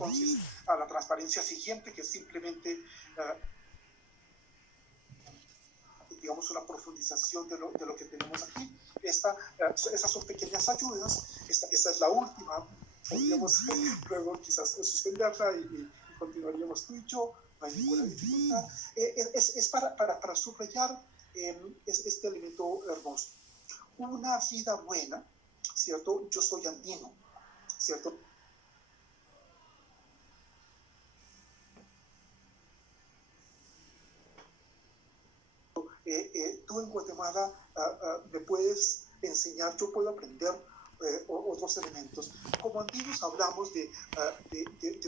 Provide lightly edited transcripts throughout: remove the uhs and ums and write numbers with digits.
entonces a la transparencia siguiente, que es simplemente, digamos, una profundización de lo que tenemos aquí. Esas son pequeñas ayudas. Esta es la última. Podríamos luego quizás suspenderla y continuaríamos tú y yo. No hay ninguna dificultad. Es para subrayar este elemento hermoso. Una vida buena, ¿cierto? Yo soy andino, ¿cierto? Tú en Guatemala me puedes enseñar, yo puedo aprender otros elementos. Como andinos hablamos de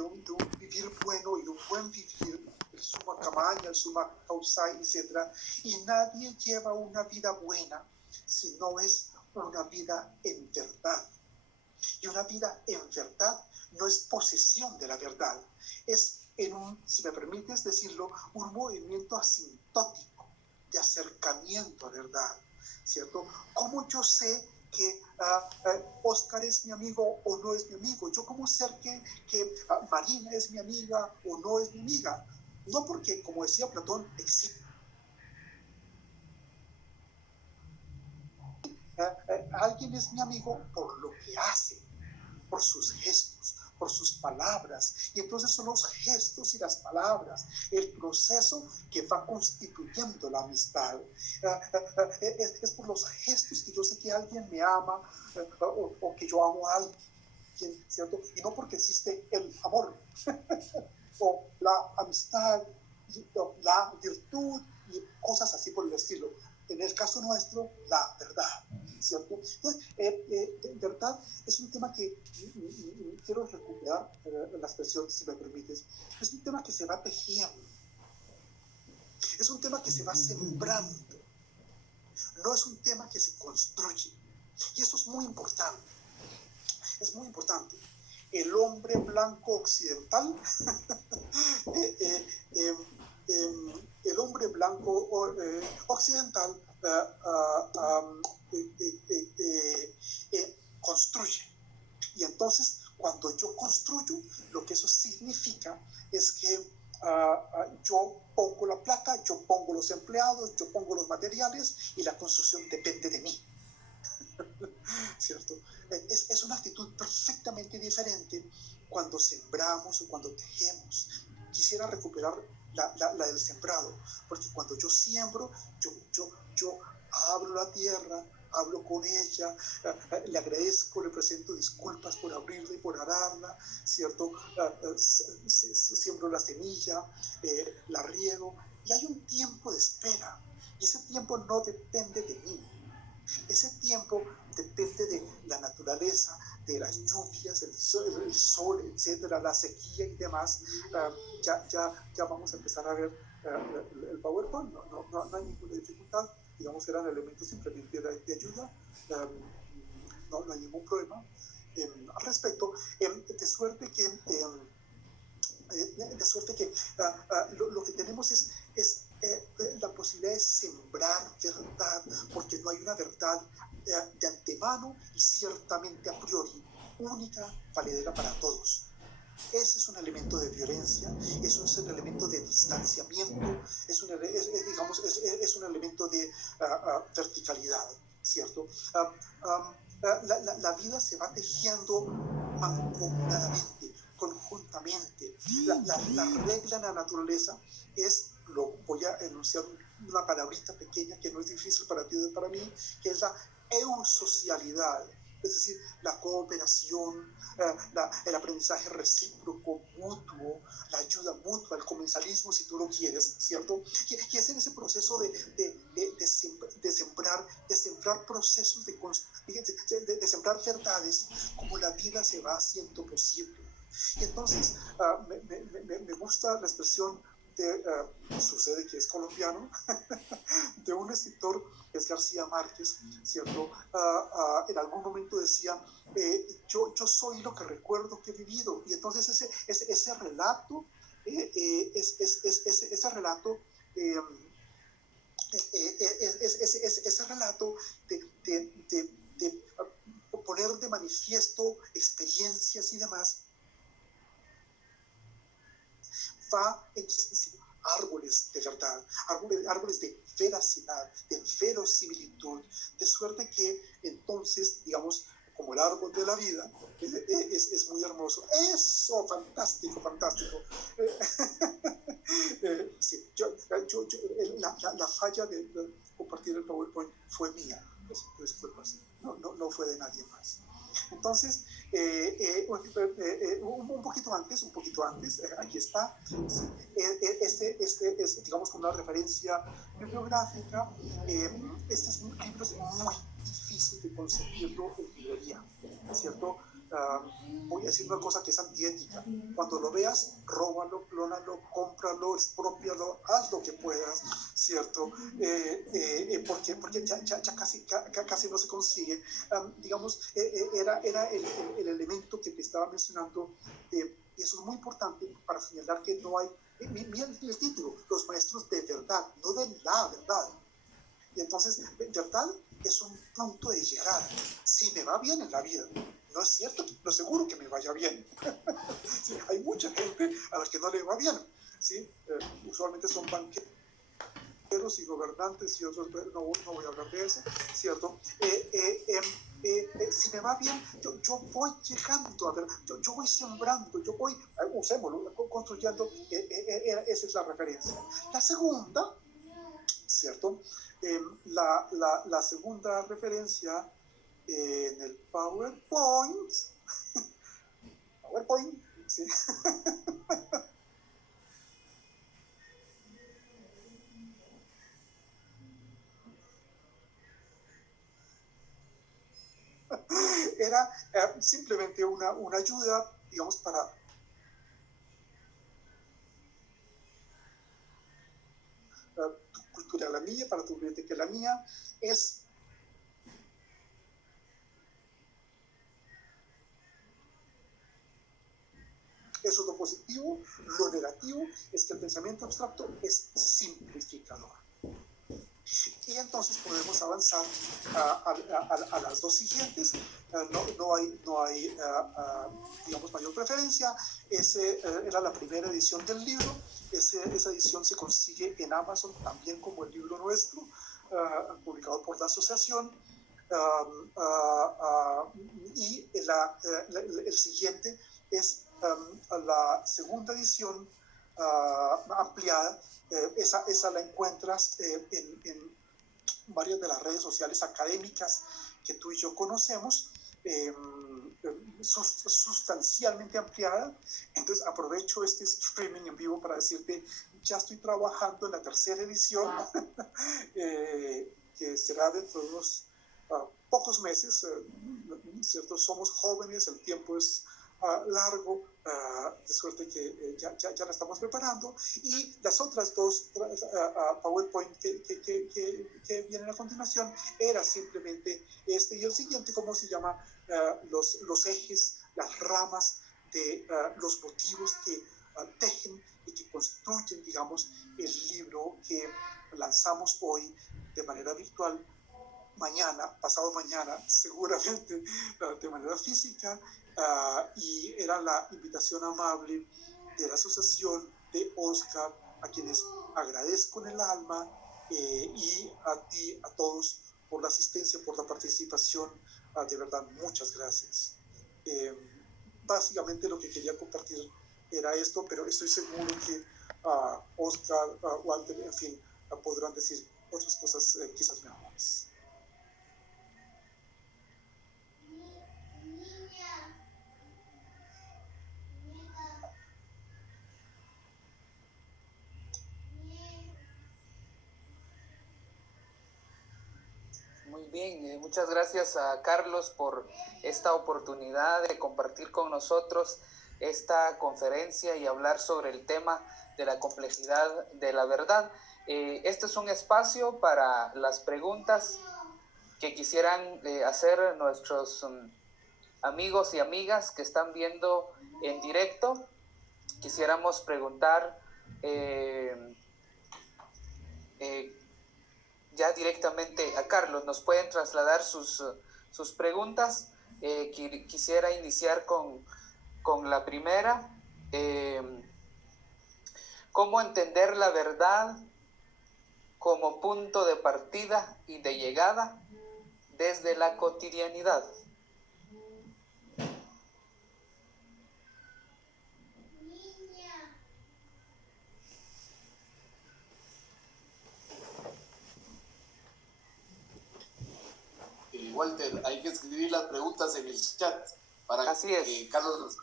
un vivir bueno y un buen vivir, el summa camaña, el summa causai, etc. Y nadie lleva una vida buena si no es una vida en verdad. Y una vida en verdad no es posesión de la verdad, es si me permites decirlo, un movimiento asintótico de acercamiento a verdad, ¿cierto? ¿Cómo yo sé que Oscar es mi amigo o no es mi amigo? ¿Yo cómo sé que Marina es mi amiga o no es mi amiga? No porque, como decía Platón, existe. Alguien es mi amigo por lo que hace, por sus gestos, por sus palabras. Y entonces son los gestos y las palabras, el proceso que va constituyendo la amistad. Es por los gestos que yo sé que alguien me ama o que yo amo a alguien, ¿cierto? Y no porque existe el amor o la amistad, o la virtud y cosas así por el estilo. En el caso nuestro, la verdad, ¿cierto? Entonces, verdad es un tema que quiero recuperar la expresión, si me permites. Es un tema que se va tejiendo, es un tema que se va sembrando, no es un tema que se construye. Y eso es muy importante, es muy importante. El hombre blanco occidental el hombre blanco occidental construye. Y entonces, cuando yo construyo, lo que eso significa es que yo pongo la plata, yo pongo los empleados, yo pongo los materiales y la construcción depende de mí. ¿Cierto? Es una actitud perfectamente diferente cuando sembramos o cuando tejemos. Quisiera recuperar la del sembrado, porque cuando yo siembro, yo abro la tierra, hablo con ella, le agradezco, le presento disculpas por abrirla y por ararla, ¿cierto? Siembro la semilla, la riego, y hay un tiempo de espera, y ese tiempo no depende de mí. Ese tiempo depende de la naturaleza, de las lluvias, el sol, etcétera, la sequía y demás. Ya vamos a empezar a ver el PowerPoint, no hay ninguna dificultad, digamos que eran elementos simplemente de ayuda, no hay ningún problema al respecto, de suerte que lo que tenemos es la posibilidad de sembrar verdad, porque no hay una verdad de antemano y ciertamente a priori única, valedera para todos. Ese es un elemento de violencia, eso es un elemento de distanciamiento, es un elemento de verticalidad, ¿cierto? La vida se va tejiendo mancomunadamente, conjuntamente. La regla en la naturaleza es, voy a enunciar una palabrita pequeña que no es difícil para ti o para mí, que es la eusocialidad, es decir, la cooperación, el aprendizaje recíproco, mutuo, la ayuda mutua, el comensalismo, si tú lo quieres, ¿cierto? Y es en ese proceso de sembrar procesos, de sembrar verdades, como la vida se va haciendo posible. Y entonces, me gusta la expresión sucede que es colombiano, de un escritor que es García Márquez, ¿cierto? En algún momento decía, yo soy lo que recuerdo que he vivido. Y entonces ese relato, ese relato de poner de manifiesto experiencias y demás, va entonces árboles de verdad, árboles de veracidad, de verosimilitud, de suerte que entonces, digamos, como el árbol de la vida, es muy hermoso. Eso, fantástico, fantástico. Sí, la falla de compartir el PowerPoint fue mía, no fue de nadie más. Entonces, un poquito antes, aquí está, este es, digamos, como una referencia bibliográfica. Este es un libro muy difícil de conseguirlo en librería, ¿cierto? Voy a decir una cosa que es antiética. Cuando lo veas, róbalo, clónalo, cómpralo, expropialo, haz lo que puedas, ¿cierto? Porque ya casi no se consigue. Digamos, era el elemento que te estaba mencionando, y eso es muy importante para señalar que no hay, mira el título, los maestros de verdad, no de la verdad. Y entonces, verdad es un punto de llegada. Si me va bien en la vida, no es cierto, no es seguro que me vaya bien. Sí, hay mucha gente a la que no le va bien, ¿sí? Usualmente son banqueros y gobernantes y otros, no voy a hablar de eso, ¿cierto? Si me va bien, yo voy llegando, a ver, yo voy sembrando, yo voy, usémoslo, construyendo, esa es la referencia. La segunda, ¿cierto? La segunda referencia en el PowerPoint, ¿sí? Era simplemente una ayuda, digamos, para tu cultura la mía, para tu biblioteca la mía, es eso es lo positivo. Lo negativo es que el pensamiento abstracto es simplificador. Y entonces podemos avanzar a las dos siguientes. No hay digamos, mayor preferencia. Era la primera edición del libro. Esa edición se consigue en Amazon, también como el libro nuestro, publicado por la asociación. Y el siguiente es la segunda edición ampliada. Esa la encuentras en varias de las redes sociales académicas que tú y yo conocemos, sustancialmente ampliada. Entonces aprovecho este streaming en vivo para decirte, ya estoy trabajando en la tercera edición, que será dentro de unos pocos meses, ¿cierto? Somos jóvenes, el tiempo es largo, de suerte que ya la estamos preparando. Y las otras dos PowerPoint que vienen a continuación era simplemente este y el siguiente, ¿cómo se llama? Los ejes, las ramas de los motivos que tejen y que construyen, digamos, el libro que lanzamos hoy de manera virtual. Mañana, pasado mañana, seguramente de manera física, y era la invitación amable de la asociación de Oscar, a quienes agradezco en el alma, y a ti, a todos, por la asistencia, por la participación. De verdad, muchas gracias. Básicamente lo que quería compartir era esto, pero estoy seguro que Oscar, Walter, en fin, podrán decir otras cosas quizás mejores. Muy bien, muchas gracias a Carlos por esta oportunidad de compartir con nosotros esta conferencia y hablar sobre el tema de la complejidad de la verdad. Este es un espacio para las preguntas que quisieran hacer nuestros amigos y amigas que están viendo en directo. Quisiéramos preguntar ya directamente a Carlos. ¿Nos pueden trasladar sus preguntas? Quisiera iniciar con la primera. ¿Cómo entender la verdad como punto de partida y de llegada desde la cotidianidad? Walter, hay que escribir las preguntas en el chat para Así es. que Carlos nos...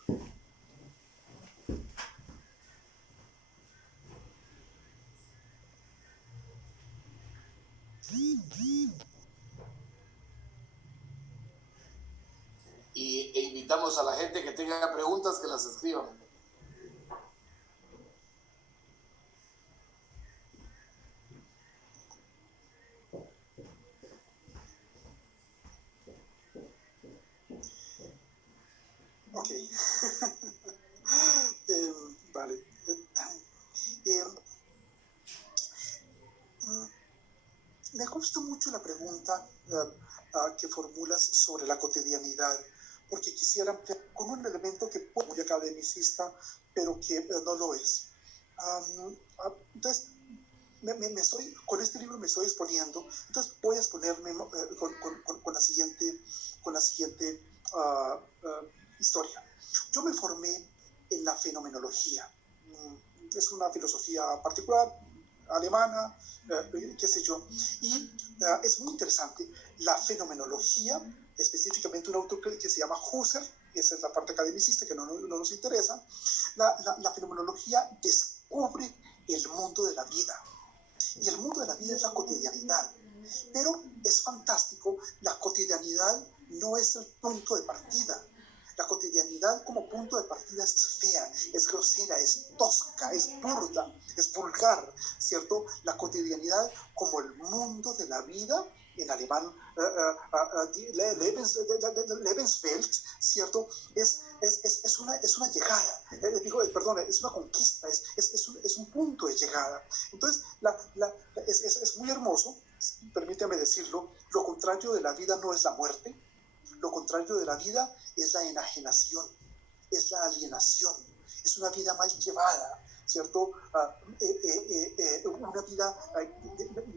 E invitamos a la gente que tenga preguntas que las escriban. Ok. Vale. Me gusta mucho la pregunta que formulas sobre la cotidianidad, porque quisiera ampliar con un elemento que puede ser muy academicista, pero que no lo es. Entonces, con este libro me estoy exponiendo, entonces voy a exponerme con la siguiente historia. Yo me formé en la fenomenología. Es una filosofía particular, alemana, qué sé yo, y es muy interesante. La fenomenología, específicamente un autor que se llama Husserl, esa es la parte academicista que no nos interesa, la fenomenología descubre el mundo de la vida. Y el mundo de la vida es la cotidianidad. Pero es fantástico, la cotidianidad no es el punto de partida. La cotidianidad como punto de partida es fea, es grosera, es tosca, es burda, es vulgar, ¿cierto? La cotidianidad como el mundo de la vida, en alemán Lebenswelt, ¿cierto? Es una llegada, es una conquista, es un punto de llegada. Entonces, es muy hermoso, permítame decirlo, lo contrario de la vida no es la muerte, lo contrario de la vida es la enajenación, es la alienación, es una vida mal llevada, ¿cierto? Una vida,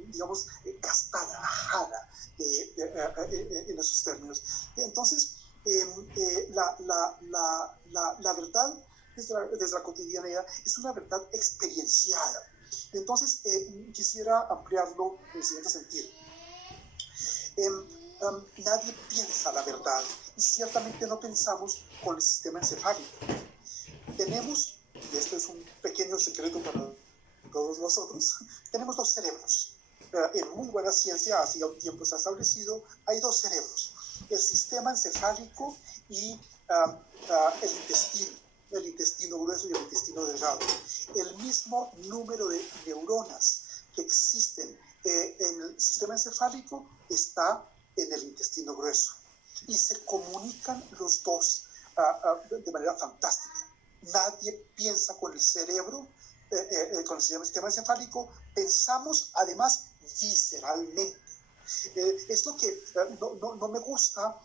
digamos, gastada, ajada, en esos términos. Entonces, la verdad desde la cotidianidad es una verdad experienciada. Entonces, quisiera ampliarlo en el siguiente sentido. Nadie piensa la verdad y ciertamente no pensamos con el sistema encefálico. Tenemos, y esto es un pequeño secreto para todos nosotros, tenemos dos cerebros. En muy buena ciencia, hace ya un tiempo está establecido, hay dos cerebros, el sistema encefálico y el intestino grueso y el intestino delgado. El mismo número de neuronas que existen en el sistema encefálico está en el intestino grueso y se comunican los dos de manera fantástica. Nadie piensa con el cerebro, con el sistema encefálico, pensamos además visceralmente. Es lo que no me gusta,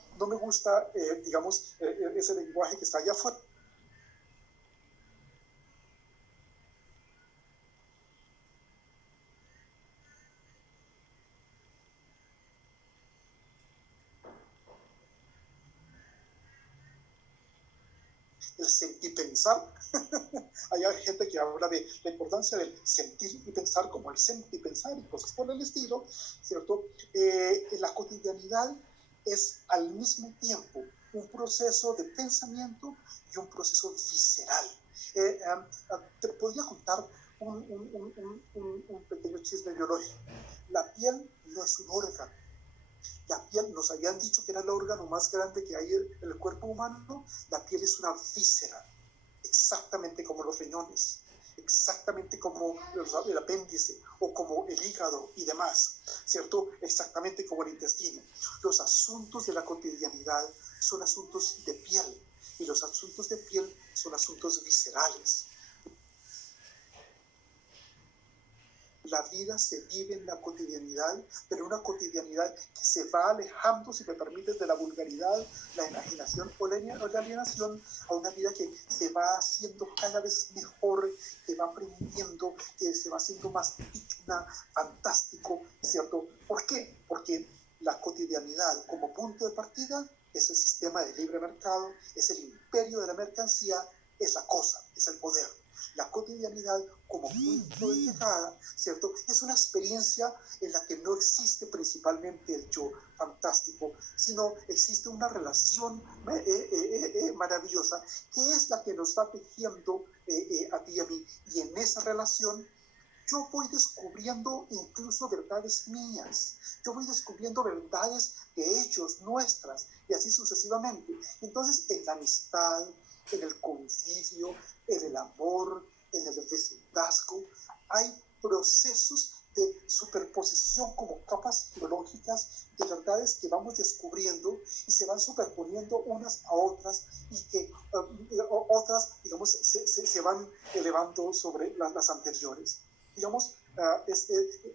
digamos, ese lenguaje que está allá afuera. El sentir pensar. Hay gente que habla de la importancia del sentir y pensar como el sentir y pensar y cosas por el estilo, ¿cierto? La cotidianidad es al mismo tiempo un proceso de pensamiento y un proceso visceral. Te podría contar un pequeño chisme biológico. La piel no es un órgano. La piel, nos habían dicho que era el órgano más grande que hay en el cuerpo humano. La piel es una víscera, exactamente como los riñones, exactamente como el apéndice o como el hígado y demás, ¿cierto? Exactamente como el intestino. Los asuntos de la cotidianidad son asuntos de piel y los asuntos de piel son asuntos viscerales. La vida se vive en la cotidianidad, pero una cotidianidad que se va alejando, si me permites, de la vulgaridad, la enajenación o la alienación, a una vida que se va haciendo cada vez mejor, que va aprendiendo, que se va haciendo más digna, fantástico, ¿cierto? ¿Por qué? Porque la cotidianidad como punto de partida es el sistema de libre mercado, es el imperio de la mercancía, es la cosa, es el poder. La cotidianidad como punto de llegada, ¿cierto? Es una experiencia en la que no existe principalmente el yo fantástico, sino existe una relación maravillosa, que es la que nos va tejiendo a ti y a mí. Y en esa relación yo voy descubriendo incluso verdades mías, yo voy descubriendo verdades de ellos, nuestras, y así sucesivamente. Entonces, en la amistad, en el convivio, en el amor, en el vecindazgo, hay procesos de superposición como capas geológicas de verdades que vamos descubriendo y se van superponiendo unas a otras y que otras, digamos, se van elevando sobre las anteriores. Digamos,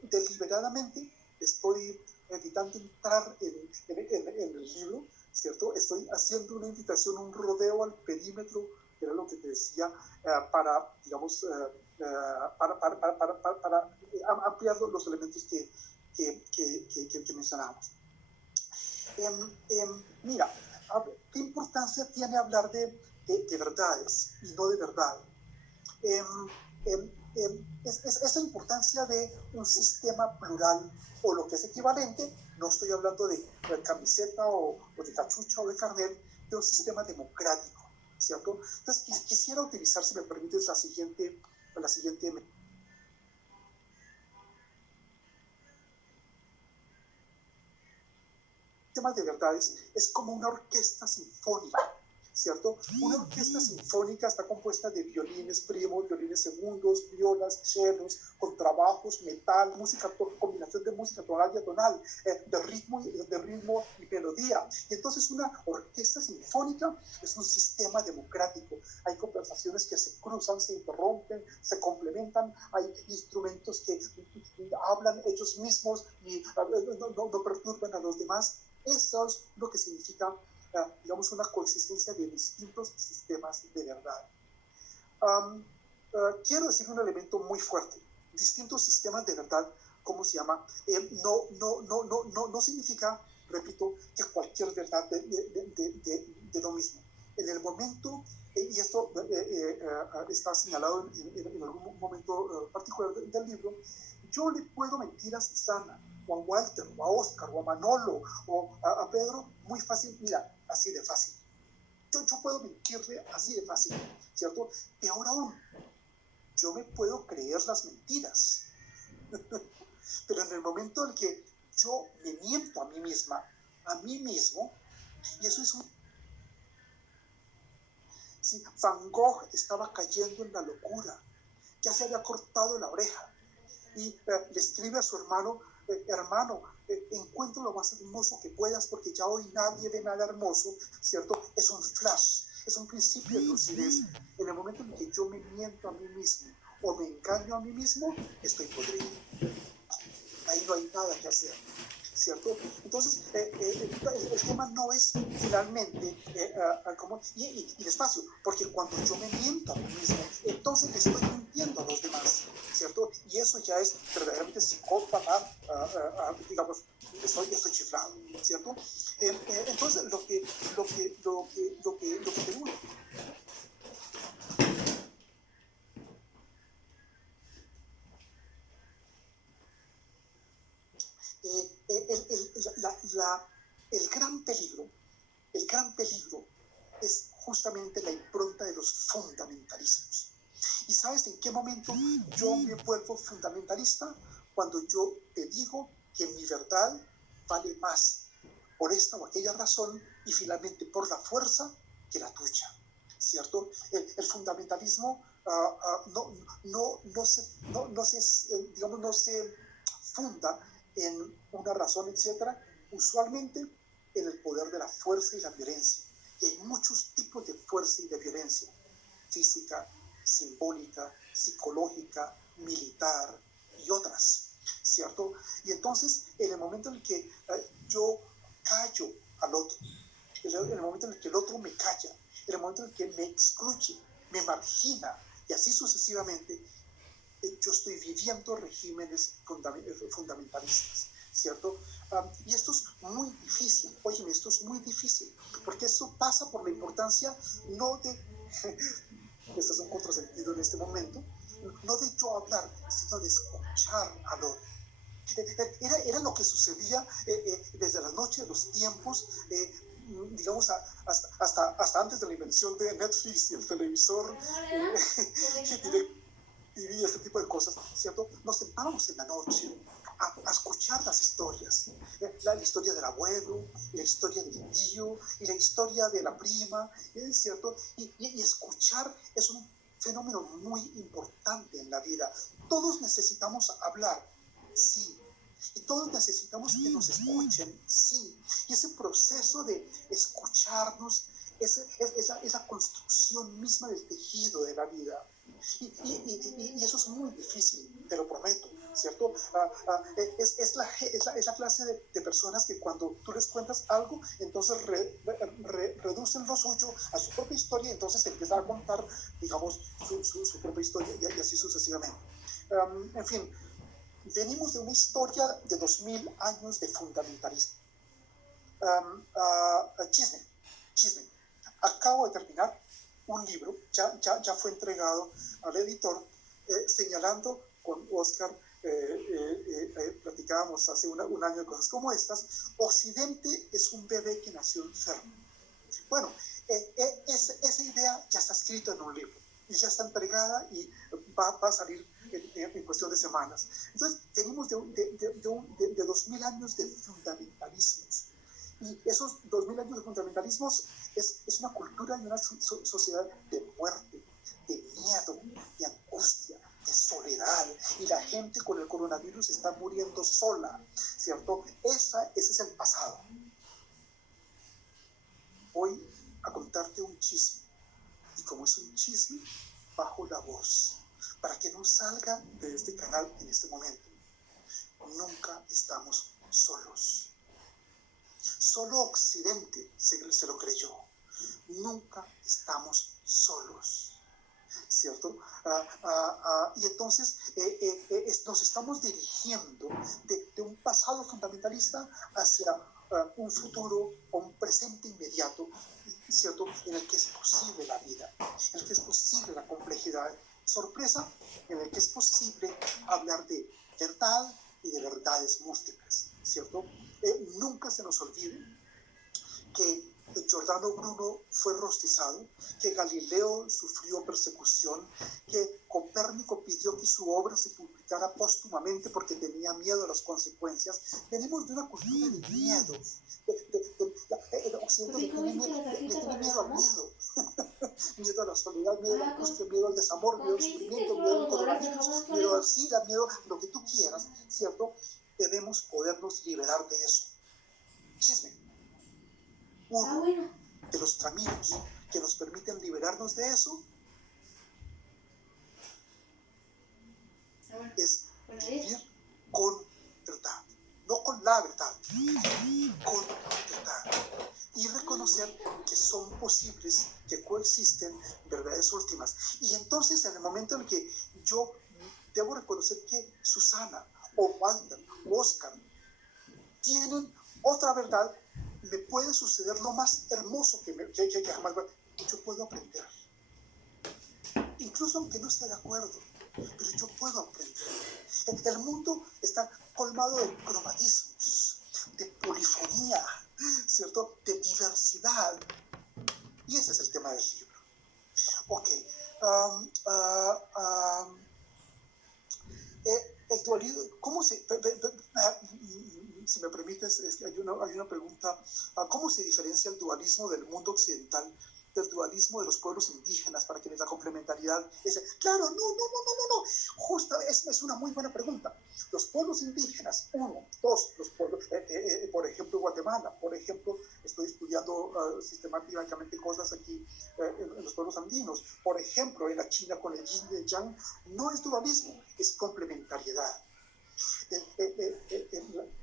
deliberadamente estoy evitando entrar en el libro, ¿cierto? Estoy haciendo una invitación, un rodeo al perímetro, que era lo que te decía, para, digamos, para ampliar los elementos que mencionábamos. Mira, ¿qué importancia tiene hablar de verdades y no de verdad? Esa importancia de un sistema plural, o lo que es equivalente, no estoy hablando de camiseta o de cachucha o de carnet, de un sistema democrático, ¿cierto? Entonces quisiera utilizar, si me permites, la siguiente sistema de verdades es como una orquesta sinfónica, ¿cierto? Una orquesta sinfónica está compuesta de violines primos, violines segundos, violas, chelos, contrabajos, metal, combinación de música tonal y atonal, de ritmo y melodía. Y entonces una orquesta sinfónica es un sistema democrático. Hay conversaciones que se cruzan, se interrumpen, se complementan, hay instrumentos que hablan ellos mismos y no perturban a los demás. Eso es lo que significa, digamos, una coexistencia de distintos sistemas de verdad. Quiero decir un elemento muy fuerte. Distintos sistemas de verdad, ¿cómo se llama? No significa, repito, que cualquier verdad de lo mismo. En el momento, y esto está señalado en algún momento particular del libro, yo le puedo mentir a Susana, o a Walter, o a Oscar, o a Manolo, o a Pedro, muy fácil, mira, así de fácil. Yo puedo mentirle así de fácil, ¿cierto? Peor aún, yo me puedo creer las mentiras. Pero en el momento en que yo me miento a mí misma, a mí mismo, y eso es un... Sí, Van Gogh estaba cayendo en la locura, ya se había cortado la oreja, y le escribe a su hermano, hermano, encuentra lo más hermoso que puedas, porque ya hoy nadie ve nada hermoso, ¿cierto? Es un flash, es un principio de lucidez. En el momento en que yo me miento a mí mismo o me engaño a mí mismo, estoy podrido. Ahí no hay nada que hacer, ¿cierto? Entonces, el tema no es finalmente y despacio, porque cuando yo me miento a mí mismo, entonces le estoy mintiendo a los demás, ¿cierto? Y eso ya es verdaderamente psicópata, digamos, estoy chiflado, ¿cierto? Entonces, lo que tenemos... El gran peligro es justamente la impronta de los fundamentalismos. ¿Y sabes en qué momento yo me vuelvo fundamentalista? Cuando yo te digo que mi verdad vale más por esta o aquella razón y finalmente por la fuerza que la tuya, ¿cierto? El fundamentalismo no se funda en una razón, etcétera, usualmente en el poder de la fuerza y la violencia. Y hay muchos tipos de fuerza y de violencia: física, simbólica, psicológica, militar, y otras, ¿cierto? Y entonces, en el momento en el que yo callo al otro, en el momento en el que el otro me calla, en el momento en el que me excluye, me margina, y así sucesivamente, yo estoy viviendo regímenes fundamentalistas, ¿cierto? Y esto es muy difícil, óyeme, esto es muy difícil, porque eso pasa por la importancia no de, este es un contrasentido en este momento, no de yo hablar, sino de escuchar al otro. Era lo que sucedía desde la noche de los tiempos, digamos, hasta antes de la invención de Netflix y el televisor, y este tipo de cosas, ¿cierto? Nos sentábamos en la noche a escuchar las historias, la historia del abuelo, la historia del tío, y la historia de la prima, ¿cierto? Y escuchar es un fenómeno muy importante en la vida. Todos necesitamos hablar, sí, y todos necesitamos que nos escuchen, sí, y ese proceso de escucharnos es la construcción misma del tejido de la vida. Y eso es muy difícil, te lo prometo, ¿cierto? Es la clase de personas que cuando tú les cuentas algo, entonces reducen lo suyo a su propia historia, y entonces te empiezan a contar, digamos, su propia historia, y así sucesivamente. En fin, venimos de una historia de 2000 años de fundamentalismo. Chisme. Acabo de terminar un libro, ya fue entregado al editor, señalando con Oscar, platicábamos hace un año de cosas como estas. Occidente es un bebé que nació enfermo. Bueno, esa idea ya está escrita en un libro y ya está entregada y va a salir en cuestión de semanas. Entonces, venimos de 2000 años de fundamentalismos. Y esos 2000 años de fundamentalismos es una cultura y una sociedad de muerte, de miedo, de angustia, de soledad. Y la gente con el coronavirus está muriendo sola, ¿cierto? Ese es el pasado. Voy a contarte un chisme. Y como es un chisme, bajo la voz, para que no salga de este canal en este momento. Nunca estamos solos. Solo Occidente se lo creyó. Nunca estamos solos, ¿cierto? Y entonces nos estamos dirigiendo de un pasado fundamentalista hacia un futuro o un presente inmediato, ¿cierto? En el que es posible la vida, en el que es posible la complejidad. Sorpresa, en el que es posible hablar de verdad y de verdades múltiples, ¿cierto? Nunca se nos olvide que Giordano Bruno fue rostizado, que Galileo sufrió persecución, que Copérnico pidió que su obra se publicara póstumamente porque tenía miedo a las consecuencias. Venimos de una cultura de miedo. El Occidente le tiene miedo al miedo. Miedo a la soledad, miedo a la angustia, miedo al desamor, miedo al sufrimiento, miedo al coronavirus, miedo al SIDA, miedo a lo que tú quieras, ¿cierto? Debemos podernos liberar de eso. Chisme. Uno de los caminos que nos permiten liberarnos de eso es vivir con verdad, no con la verdad, con verdad, y reconocer que son posibles, que coexisten verdades últimas. Y entonces, en el momento en el que yo debo reconocer que Susana o Walter o Oscar tienen otra verdad, me puede suceder lo más hermoso que jamás yo puedo aprender. Incluso aunque no esté de acuerdo, pero yo puedo aprender. El mundo está colmado de cromatismos, de polifonía, ¿cierto? De diversidad. Y ese es el tema del libro. Ok. El dualismo, ¿cómo se... si me permites, es que hay una pregunta. ¿Cómo se diferencia el dualismo del mundo occidental del dualismo de los pueblos indígenas para que la complementariedad es... Claro, no. Justo, es una muy buena pregunta. Los pueblos indígenas, uno, dos, los pueblos, por ejemplo, Guatemala, por ejemplo, estoy estudiando sistemáticamente cosas aquí en los pueblos andinos. Por ejemplo, en la China con el yin y el yang, no es dualismo, es complementariedad.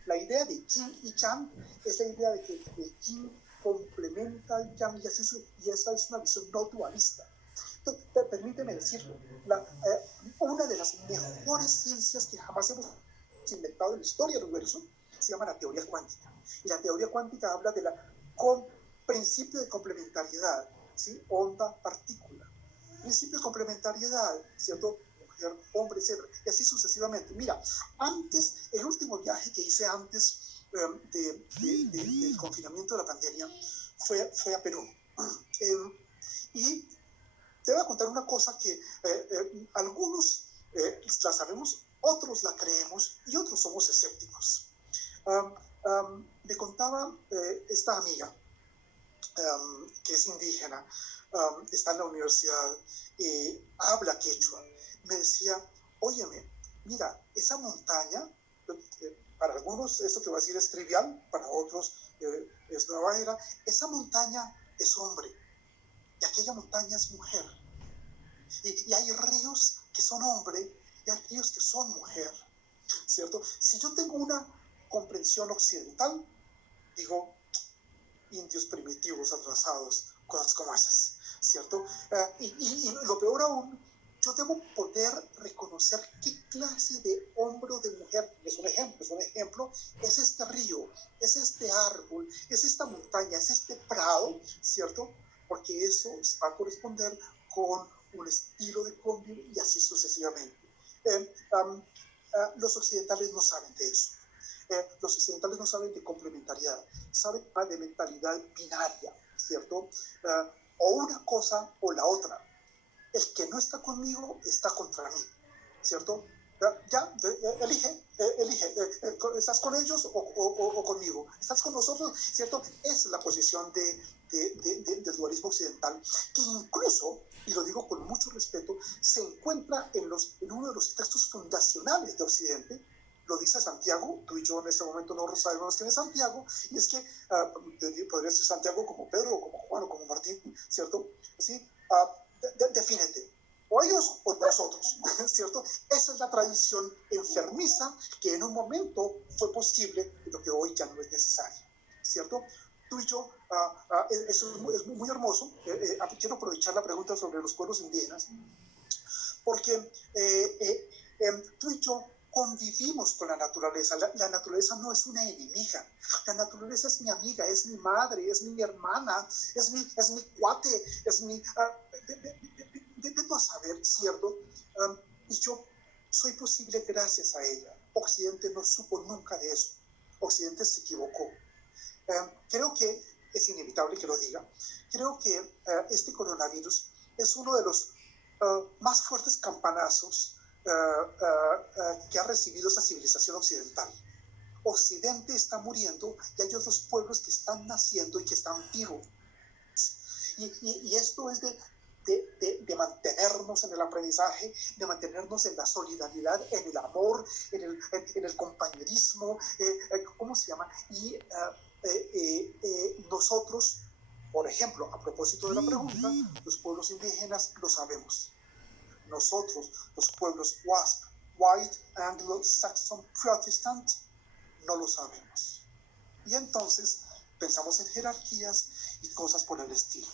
La idea de yin y yang es la idea de que el yin complementa al yang, y esa es una visión no dualista. Entonces, permíteme decirlo, una de las mejores ciencias que jamás hemos inventado en la historia del universo se llama la teoría cuántica. Y la teoría cuántica habla de principio de complementariedad, ¿sí? Onda, partícula. Principio de complementariedad, ¿cierto? Mujer, hombre, etc. Y así sucesivamente. Mira, el último viaje que hice antes del confinamiento de la pandemia fue a Perú. Y te voy a contar una cosa que algunos la sabemos, otros la creemos y otros somos escépticos. Me contaba esta amiga que es indígena, está en la universidad, habla quechua. Me decía, óyeme, mira, esa montaña, para algunos eso que voy a decir es trivial, para otros es nueva era, esa montaña es hombre y aquella montaña es mujer. Y hay ríos que son hombre y hay ríos que son mujer, ¿cierto? Si yo tengo una comprensión occidental, digo, indios primitivos, atrasados, cosas como esas, ¿cierto? Y lo peor aún, yo debo poder reconocer qué clase de hombre o de mujer, es un ejemplo, es este río, es este árbol, es esta montaña, es este prado, ¿cierto? Porque eso va a corresponder con un estilo de convivio y así sucesivamente. Los occidentales no saben de eso. Los occidentales no saben de complementariedad, saben de mentalidad binaria, ¿cierto? O una cosa o la otra. El que no está conmigo está contra mí, ¿cierto? Elige, ¿estás con ellos o conmigo? ¿Estás con nosotros? ¿Cierto? Esa es la posición del dualismo occidental, que incluso, y lo digo con mucho respeto, se encuentra en uno de los textos fundacionales de Occidente. Lo dice Santiago, tú y yo en este momento no sabemos quién es Santiago, y es que podría ser Santiago como Pedro, o como Juan, o como Martín, ¿cierto? ¿Sí? Defínete, o ellos o nosotros, ¿cierto? Esa es la tradición enfermiza que en un momento fue posible, pero que hoy ya no es necesaria, ¿cierto? Tú y yo, eso es muy hermoso. Quiero aprovechar la pregunta sobre los pueblos indígenas, porque tú y yo convivimos con la naturaleza. La naturaleza no es una enemiga. La naturaleza es mi amiga, es mi madre, es mi hermana, es mi cuate, es mi... Vete a saber, ¿cierto? Y yo soy posible gracias a ella. Occidente no supo nunca de eso. Occidente se equivocó. Creo que es inevitable que lo diga. Creo que este coronavirus es uno de los más fuertes campanazos que ha recibido esa civilización occidental. Occidente está muriendo y hay otros pueblos que están naciendo y que están vivos. Y esto es de mantenernos en el aprendizaje, de mantenernos en la solidaridad, en el amor, en el compañerismo, ¿cómo se llama? Y nosotros, por ejemplo, a propósito de la pregunta, los pueblos indígenas lo sabemos. Nosotros, los pueblos WASP, White Anglo-Saxon Protestant, no lo sabemos. Y entonces pensamos en jerarquías y cosas por el estilo.